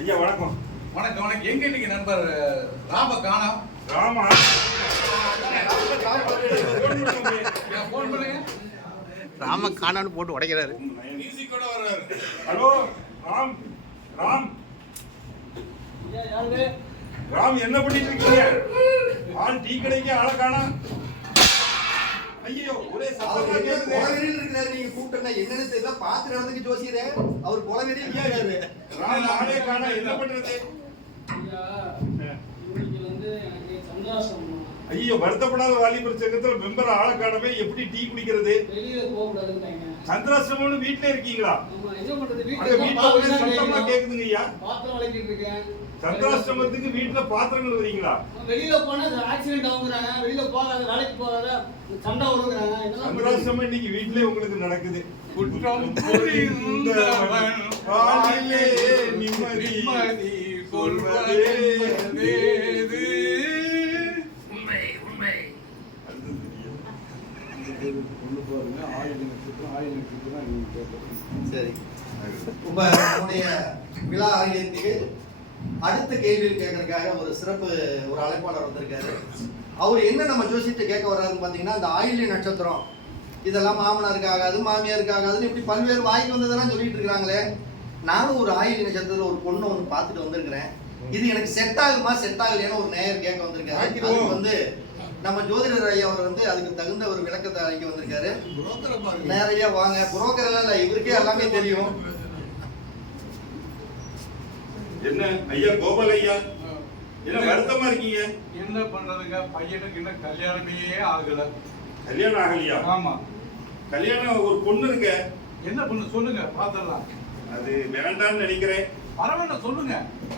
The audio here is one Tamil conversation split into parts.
ஐயா வணக்கம். வணக்கம் வணக்கம். எங்க இன்னைக்கு நண்பர் ராம காணோம்? ராமா போன் பண்ணுங்க. ராம காணான்னு போட்டு உடைக்கிறாரு. மியூசிக்கோட வர்றாரு. ஹலோ ராம். ராம் ராம் என்ன பண்ணிட்டு இருக்கீங்க? ஆள் டீ கடைக்கு ஆளை காணோம். ஐயோ ஒரே சத்தமா கேக்குது. கொலவெறியில் இருக்காரு. நீங்க கூப்பிட்டா என்னன்னு தெரியல. பாத்து நடந்துக்கு ஜோசியரே அவர் கொலவெறியில் இருக்காரு. ராம் ஆளே காணோம். என்ன பண்றது? ஐயோ வருத்தப்படாத வாலிபர் சங்கத்துல மெம்பர் ஆளை காணவே எப்படி டீ குடிக்கிறது? சந்திராசிரமம்னு வீட்டுல இருக்கீங்களா? வீட்டுல ஒரே சத்தமா கேக்குதுங்க ஐயா. சந்திராசிரமத்துக்கு வீட்டுல பாத்திரங்கள் வரீங்களா? வெளியில போனா ஆக்சிடென்ட் ஆகுறாங்க. வெளியில போகாத வேலைக்கு போகாத சண்டை வருகிறாங்க. சந்திராசிரமம் இன்னைக்கு வீட்டுல உங்களுக்கு நடக்குது. குற்றம் புரிந்தவன் வாழ்விலே நிம்மதி சொல்வதேது. சரி, நம்முடைய விழா ஆகியத்துக்கு அடுத்த கேள்வி கேட்கறதுக்காக ஒரு சிறப்பு ஒரு அழைப்பாளர் வந்திருக்காரு. அவர் என்ன நம்ம ஜோசியத்தை கேட்க வர்றாருன்னு பார்த்தீங்கன்னா, இந்த ஆயில்ய நட்சத்திரம் இதெல்லாம் மாமனாருக்கு ஆகாது, மாமியாருக்கு ஆகாதுன்னு இப்படி பல்வேறு வாய்க்கு வந்ததெல்லாம் சொல்லிட்டு இருக்கிறாங்களே. நானும் ஒரு ஆயில்ய நட்சத்திரத்தில் ஒரு பொண்ணு ஒன்று பார்த்துட்டு வந்திருக்கிறேன். இது எனக்கு செட் ஆகுமா செட் ஆகலையான்னு ஒரு நேயர் கேட்க வந்திருக்காரு. அதுக்கு வந்து நம்ம ஜோதிடர் ஐயா அவர் வந்து அதுக்கு தகுந்த ஒரு விளக்கத்தை அளிக்க வந்திருக்காரு. நிறைய வாங்க புரோக்கர் எல்லாம் இல்லை, இவருக்கே எல்லாமே தெரியும். என்ன ஐயா கோபால் ஐயா, என்ன வருத்தமா இருக்கீங்க? என்ன பண்றதுங்க, பையனுக்கு இன்னும் கல்யாணமே ஆகல. கல்யாணம் ஆகலையா? ஆமா. கல்யாணம் ஒரு பொண்ணு இருக்க. என்ன பொண்ணு சொல்லுங்க, பாத்துடலாம். அது வேண்டாம்னு நினைக்கிறேன். பரவாயில்ல சொல்லுங்க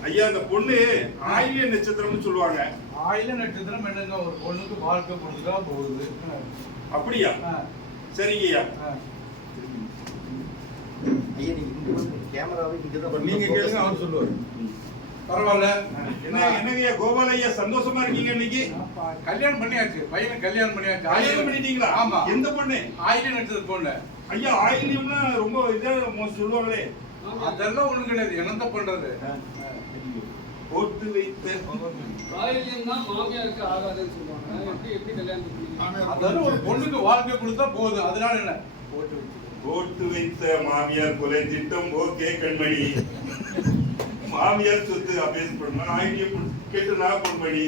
ஐயா. அந்த பொண்ணு ஆயில்ய நட்சத்திரம்னு சொல்லுவாங்க. ஆயில நட்சத்திரம் என்னங்க, ஒரு பொண்ணுக்கு வாழ்க்கை கொடுத்துட்டா போகுது. அப்படியா? சரிங்க ஐயா. ஐயா நீங்க கேமராவை நீங்க கேளுங்க, அவர் சொல்லுவாரு. பரவாயில்ல. என்னங்கய்யா கோபால் ஐயா சந்தோஷமா இருக்கீங்க இன்னைக்கு? கல்யாணம் பண்ணியாச்சு, பையனுக்கு கல்யாணம் பண்ணியாச்சு. கல்யாணம் பண்ணிட்டீங்களா? ஆமா. எந்த பொண்ணு? ஆயில நட்சத்திர பொண்ணு. ஐயா ஆயில்யம்னா ரொம்ப இதா சொல்லுவாங்களே. அதெல்லாம் ஒண்ணு கிடையாது, என்னத்த பண்றது. போட்டு வைத்த மாமியாருக்கு ஆகாதுன்னு சொல்லுவாங்க. எப்படி கல்யாணம்? அதெல்லாம் ஒரு பொண்ணுக்கு வாழ்க்கை கொடுத்தா போகுது, அதனால என்ன போட்டு வைத்த மாமியார் கொலை திட்டம் ஓகே கண்மணி. மாமியார் சொத்து அபேஸ் பண்ணா ஆயில்யம் கேட்டு நான் பொன்மணி